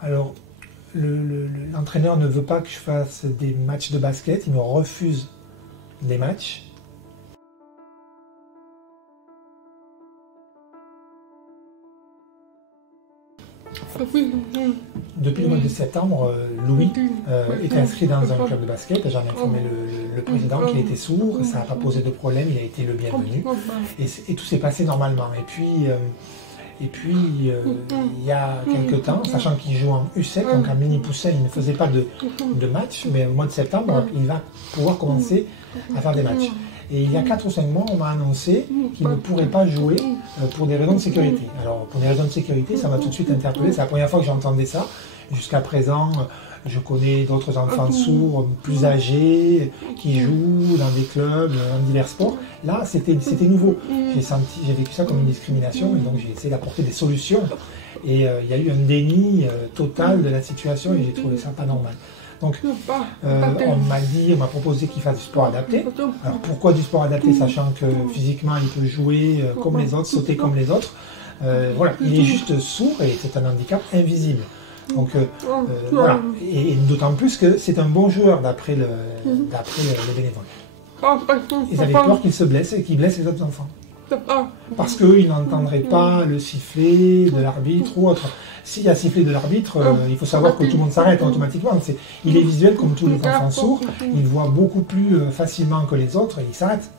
Alors, l'entraîneur ne veut pas que je fasse des matchs de basket, il me refuse des matchs. Depuis le mois de septembre, Louis est inscrit dans un club de basket. J'en ai informé le président qu'il était sourd, ça n'a pas posé de problème, il a été le bienvenu. Et tout s'est passé normalement. Et puis, il y a quelques temps, sachant qu'il joue en U7, donc en mini pousselle, il ne faisait pas de match, mais au mois de septembre, il va pouvoir commencer à faire des matchs. Et il y a 4 ou 5 mois, on m'a annoncé qu'il ne pourrait pas jouer pour des raisons de sécurité. Alors, pour des raisons de sécurité, ça m'a tout de suite interpellé. C'est la première fois que j'entendais ça. Jusqu'à présent, je connais d'autres enfants sourds plus âgés qui jouent dans des clubs, dans divers sports. Là, c'était nouveau. J'ai vécu ça comme une discrimination et donc j'ai essayé d'apporter des solutions. Et il y a eu un déni total de la situation et j'ai trouvé ça pas normal. Donc, on m'a proposé qu'il fasse du sport adapté. Alors, pourquoi du sport adapté, sachant que physiquement, il peut jouer comme les autres, sauter comme les autres. Voilà, il est juste sourd et c'est un handicap invisible. Donc, voilà. Et d'autant plus que c'est un bon joueur d'après le bénévole. Ils avaient peur qu'il se blesse et qu'il blesse les autres enfants. Parce qu'ils n'entendraient pas le sifflet de l'arbitre ou autre. S'il y a sifflet de l'arbitre, il faut savoir que tout le monde s'arrête automatiquement. Il est visuel comme tous les enfants sourds, il voit beaucoup plus facilement que les autres et il s'arrête.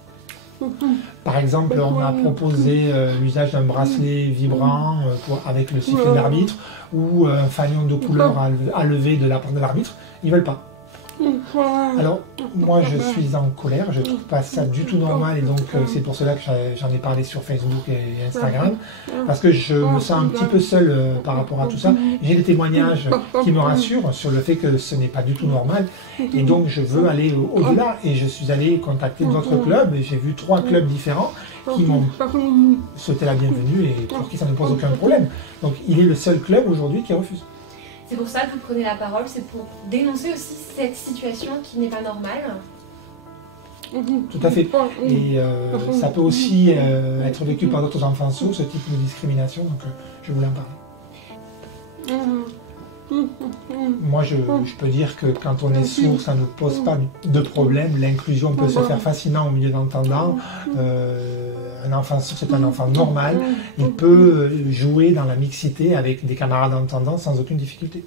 Par exemple, on a proposé l'usage d'un bracelet vibrant avec le sifflet de l'arbitre ou un fanion de couleur à lever de la part de l'arbitre. Ils ne veulent pas. Alors, moi je suis en colère, je ne trouve pas ça du tout normal et donc c'est pour cela que j'en ai parlé sur Facebook et Instagram, parce que je me sens un petit peu seul par rapport à tout ça. J'ai des témoignages qui me rassurent sur le fait que ce n'est pas du tout normal et donc je veux aller au-delà et je suis allé contacter d'autres clubs et j'ai vu 3 clubs différents qui m'ont souhaité la bienvenue et pour qui ça ne pose aucun problème. Donc il est le seul club aujourd'hui qui refuse. C'est pour ça que vous prenez la parole, c'est pour dénoncer aussi cette situation qui n'est pas normale. Tout à fait. Et ça peut aussi être vécu par d'autres enfants sourds, ce type de discrimination, donc je voulais en parler. Moi, je peux dire que quand on est sourd, ça ne pose pas de problème. L'inclusion peut se faire facilement au milieu d'entendants. Un enfant sourd, c'est un enfant normal. Il peut jouer dans la mixité avec des camarades entendants sans aucune difficulté.